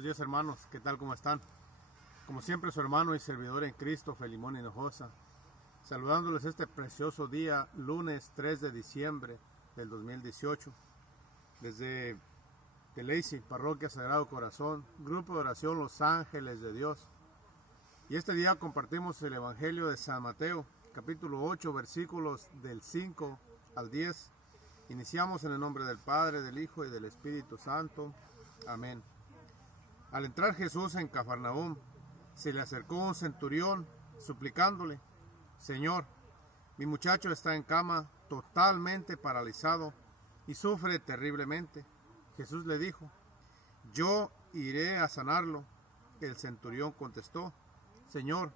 Buenos días, hermanos, ¿qué tal? ¿Cómo están? Como siempre, su hermano y servidor en Cristo, Felimón Hinojosa, saludándoles este precioso día, lunes 3 de diciembre del 2018, desde Telacy, Parroquia Sagrado Corazón, Grupo de Oración Los Ángeles de Dios. Y este día compartimos el Evangelio de San Mateo, capítulo 8, versículos del 5 al 10. Iniciamos en el nombre del Padre, del Hijo y del Espíritu Santo. Amén. Al entrar Jesús en Cafarnaúm, se le acercó un centurión suplicándole: Señor, mi muchacho está en cama, totalmente paralizado y sufre terriblemente. Jesús le dijo: yo iré a sanarlo. El centurión contestó: Señor,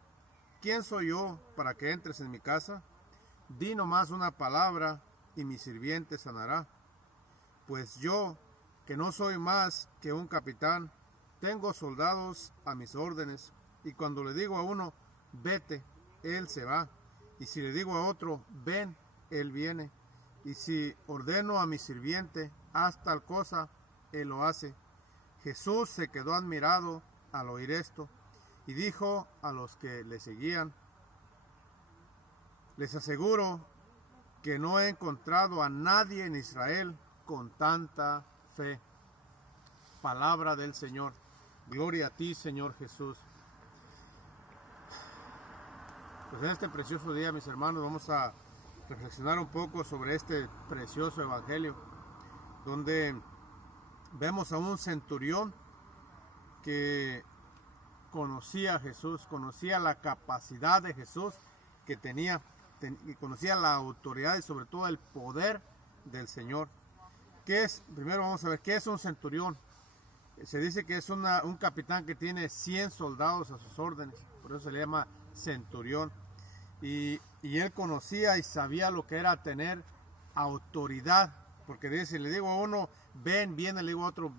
¿quién soy yo para que entres en mi casa? Di nomás una palabra y mi sirviente sanará. Pues yo, que no soy más que un capitán, tengo soldados a mis órdenes, y cuando le digo a uno, vete, él se va, y si le digo a otro, ven, él viene, y si ordeno a mi sirviente, haz tal cosa, él lo hace. Jesús se quedó admirado al oír esto, y dijo a los que le seguían: les aseguro que no he encontrado a nadie en Israel con tanta fe. Palabra del Señor. Gloria a ti, Señor Jesús. Pues en este precioso día, mis hermanos, vamos a reflexionar un poco sobre este precioso evangelio, donde vemos a un centurión que conocía a Jesús, conocía la capacidad de Jesús que tenía, y conocía la autoridad y sobre todo el poder del Señor. ¿Qué es? Primero vamos a ver, ¿qué es un centurión? Se dice que es un capitán que tiene 100 soldados a sus órdenes, por eso se le llama centurión. Y él conocía y sabía lo que era tener autoridad, porque dice, le digo a uno, ven, viene, le digo a otro,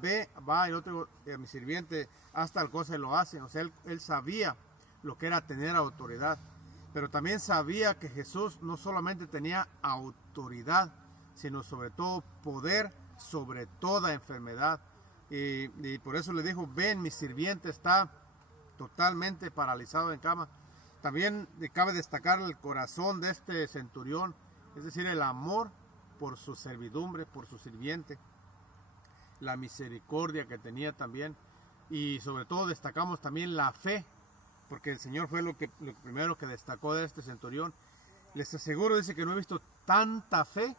ve, va, y el otro, a mi sirviente, haz tal cosa y lo hace. O sea, él sabía lo que era tener autoridad, pero también sabía que Jesús no solamente tenía autoridad, sino sobre todo poder sobre toda enfermedad. Y por eso le dijo, ven, mi sirviente está totalmente paralizado en cama. También cabe destacar el corazón de este centurión, es decir, el amor por su servidumbre, por su sirviente, la misericordia que tenía también, y sobre todo destacamos también la fe, porque el Señor fue lo primero que destacó de este centurión. Les aseguro, dice, que no he visto tanta fe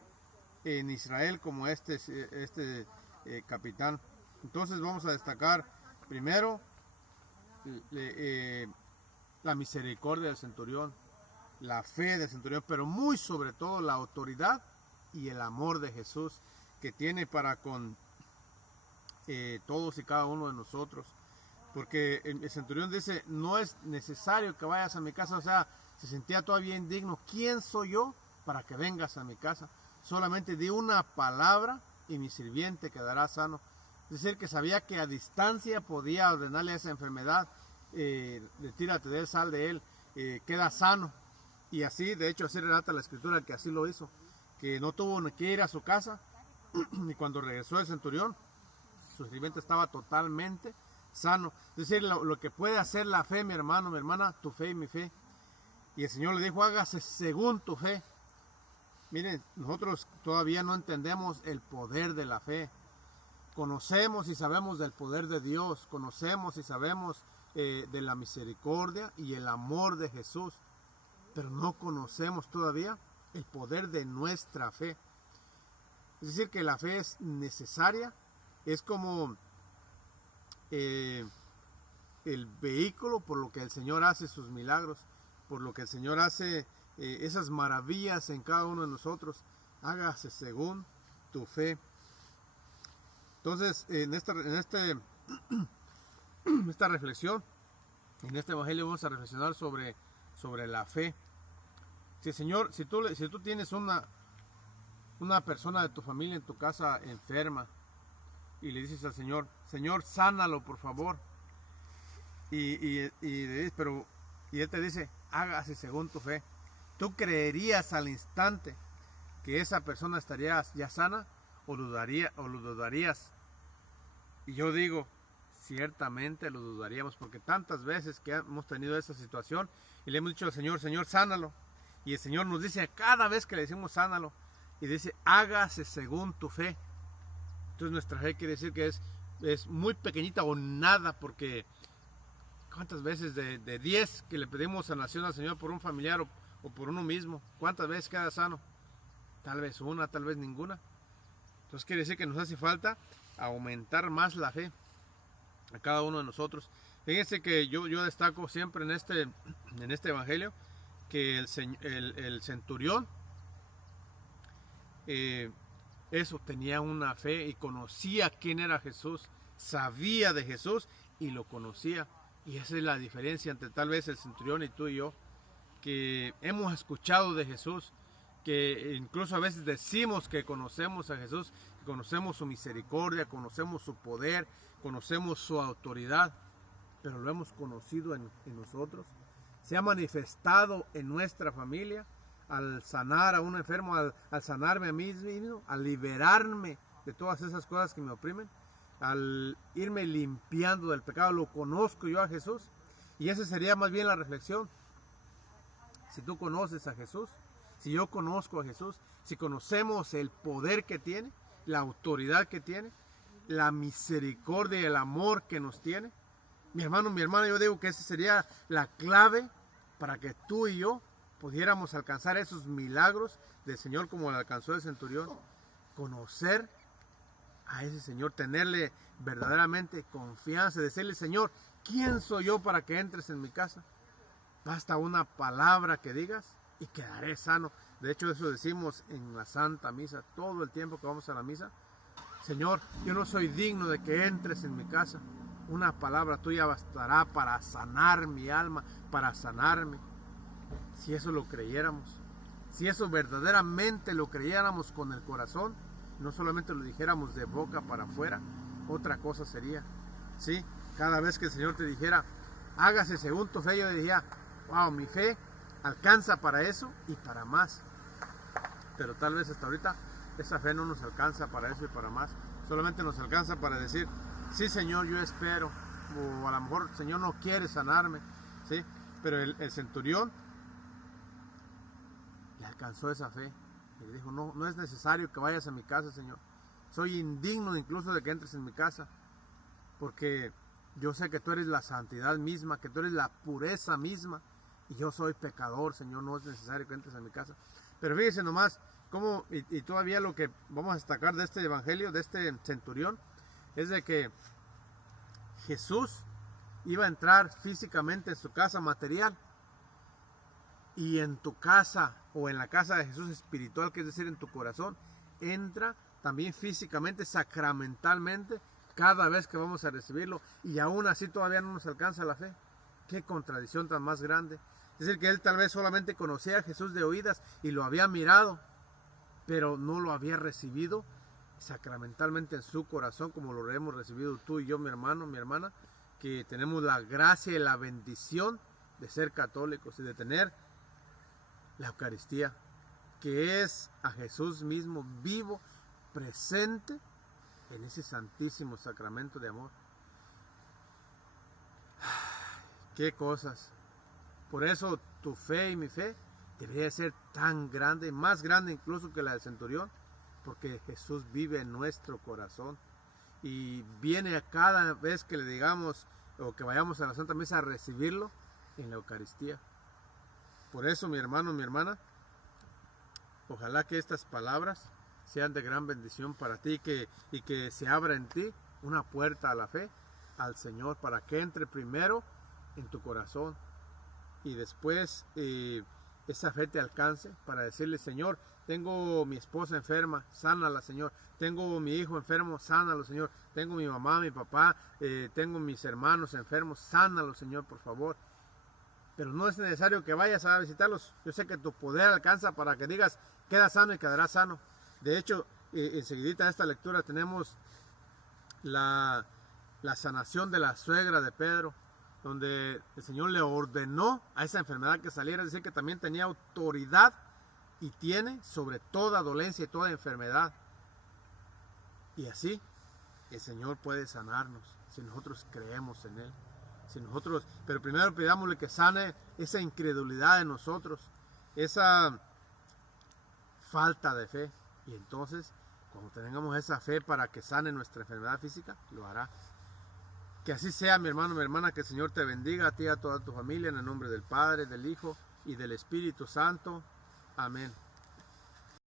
en Israel como este capitán. Entonces vamos a destacar primero la misericordia del centurión, la fe del centurión, pero muy sobre todo la autoridad y el amor de Jesús que tiene para con todos y cada uno de nosotros. Porque el centurión dice, no es necesario que vayas a mi casa, o sea, se sentía todavía indigno. ¿Quién soy yo para que vengas a mi casa? Solamente di una palabra y mi sirviente quedará sano. Es decir, que sabía que a distancia podía ordenarle esa enfermedad, retírate de él, sal de él, queda sano. Y así, de hecho, así relata la Escritura que así lo hizo, que no tuvo que ir a su casa, y cuando regresó el centurión, su sirviente estaba totalmente sano. Es decir, lo que puede hacer la fe, mi hermano, mi hermana, tu fe y mi fe. Y el Señor le dijo, hágase según tu fe. Miren, nosotros todavía no entendemos el poder de la fe. Conocemos y sabemos del poder de Dios, conocemos y sabemos de la misericordia y el amor de Jesús, pero no conocemos todavía el poder de nuestra fe. Es decir, que la fe es necesaria, es como el vehículo por lo que el Señor hace sus milagros, por lo que el Señor hace esas maravillas en cada uno de nosotros. Hágase según tu fe. Entonces, en esta reflexión, en este evangelio vamos a reflexionar sobre la fe. Si Señor, si tú tienes una persona de tu familia en tu casa enferma y le dices al Señor, Señor, sánalo por favor, y él te dice, hágase según tu fe, ¿tú creerías al instante que esa persona estaría ya sana o lo dudarías? Y yo digo, ciertamente lo dudaríamos, porque tantas veces que hemos tenido esa situación y le hemos dicho al Señor, Señor, sánalo. Y el Señor nos dice cada vez que le decimos sánalo, y dice, hágase según tu fe. Entonces nuestra fe quiere decir que es muy pequeñita o nada, porque ¿cuántas veces de 10 que le pedimos sanación al Señor por un familiar o por uno mismo, cuántas veces queda sano? Tal vez una, tal vez ninguna. Entonces quiere decir que nos hace falta aumentar más la fe a cada uno de nosotros. Fíjense que yo destaco siempre en este evangelio que el centurión eso, tenía una fe y conocía quién era Jesús, sabía de Jesús y lo conocía. Y esa es la diferencia entre tal vez el centurión y tú y yo, que hemos escuchado de Jesús, que incluso a veces decimos que conocemos a Jesús, conocemos su misericordia, conocemos su poder, conocemos su autoridad, pero lo hemos conocido en nosotros. Se ha manifestado en nuestra familia al sanar a un enfermo, al sanarme a mí mismo, al liberarme de todas esas cosas que me oprimen, al irme limpiando del pecado. Lo conozco yo a Jesús, y esa sería más bien la reflexión. Si tú conoces a Jesús, si yo conozco a Jesús, si conocemos el poder que tiene, la autoridad que tiene, la misericordia y el amor que nos tiene, mi hermano, mi hermana, yo digo que esa sería la clave para que tú y yo pudiéramos alcanzar esos milagros del Señor como lo alcanzó el centurión. Conocer a ese Señor, tenerle verdaderamente confianza, decirle, Señor, ¿quién soy yo para que entres en mi casa? Basta una palabra que digas y quedaré sano. De hecho, eso decimos en la Santa Misa, todo el tiempo que vamos a la misa. Señor, yo no soy digno de que entres en mi casa. Una palabra tuya bastará para sanar mi alma, para sanarme. Si eso lo creyéramos, si eso verdaderamente lo creyéramos con el corazón, no solamente lo dijéramos de boca para afuera, otra cosa sería. ¿Sí? Cada vez que el Señor te dijera, hágase según tu fe, yo diría, wow, mi fe alcanza para eso y para más. Pero tal vez hasta ahorita esa fe no nos alcanza para eso y para más. Solamente nos alcanza para decir, sí, Señor, yo espero. O a lo mejor el Señor no quiere sanarme, ¿sí? Pero el centurión le alcanzó esa fe. Y le dijo, no es necesario que vayas a mi casa, Señor. Soy indigno incluso de que entres en mi casa, porque yo sé que tú eres la santidad misma, que tú eres la pureza misma, y yo soy pecador, Señor, no es necesario que entres en mi casa. Pero fíjense nomás, cómo, y todavía lo que vamos a destacar de este evangelio, de este centurión, es de que Jesús iba a entrar físicamente en su casa material, y en tu casa o en la casa de Jesús espiritual, que es decir, en tu corazón, entra también físicamente, sacramentalmente, cada vez que vamos a recibirlo, y aún así todavía no nos alcanza la fe. Qué contradicción tan más grande. Es decir, que él tal vez solamente conocía a Jesús de oídas y lo había mirado, pero no lo había recibido sacramentalmente en su corazón, como lo hemos recibido tú y yo, mi hermano, mi hermana, que tenemos la gracia y la bendición de ser católicos y de tener la Eucaristía, que es a Jesús mismo vivo, presente en ese santísimo sacramento de amor. Qué cosas. Por eso tu fe y mi fe debería ser tan grande, más grande incluso que la del centurión, porque Jesús vive en nuestro corazón y viene a cada vez que le digamos o que vayamos a la Santa Misa a recibirlo en la Eucaristía. Por eso, mi hermano, mi hermana, ojalá que estas palabras sean de gran bendición para ti y que se abra en ti una puerta a la fe, al Señor, para que entre primero en tu corazón y después esa fe te alcance para decirle, Señor, tengo mi esposa enferma, sánala, Señor. Tengo mi hijo enfermo, sánalo, Señor. Tengo mi mamá, mi papá, tengo mis hermanos enfermos, sánalo, Señor, por favor. Pero no es necesario que vayas a visitarlos. Yo sé que tu poder alcanza para que digas, queda sano y quedará sano. De hecho, enseguidita de esta lectura tenemos la sanación de la suegra de Pedro, donde el Señor le ordenó a esa enfermedad que saliera, es decir, que también tenía autoridad y tiene sobre toda dolencia y toda enfermedad. Y así el Señor puede sanarnos. si nosotros creemos en Él. Si nosotros, pero primero pidámosle que sane esa incredulidad de nosotros, esa falta de fe. Y entonces, cuando tengamos esa fe para que sane nuestra enfermedad física, lo hará. Que así sea, mi hermano, mi hermana, que el Señor te bendiga a ti y a toda tu familia, en el nombre del Padre, del Hijo y del Espíritu Santo. Amén.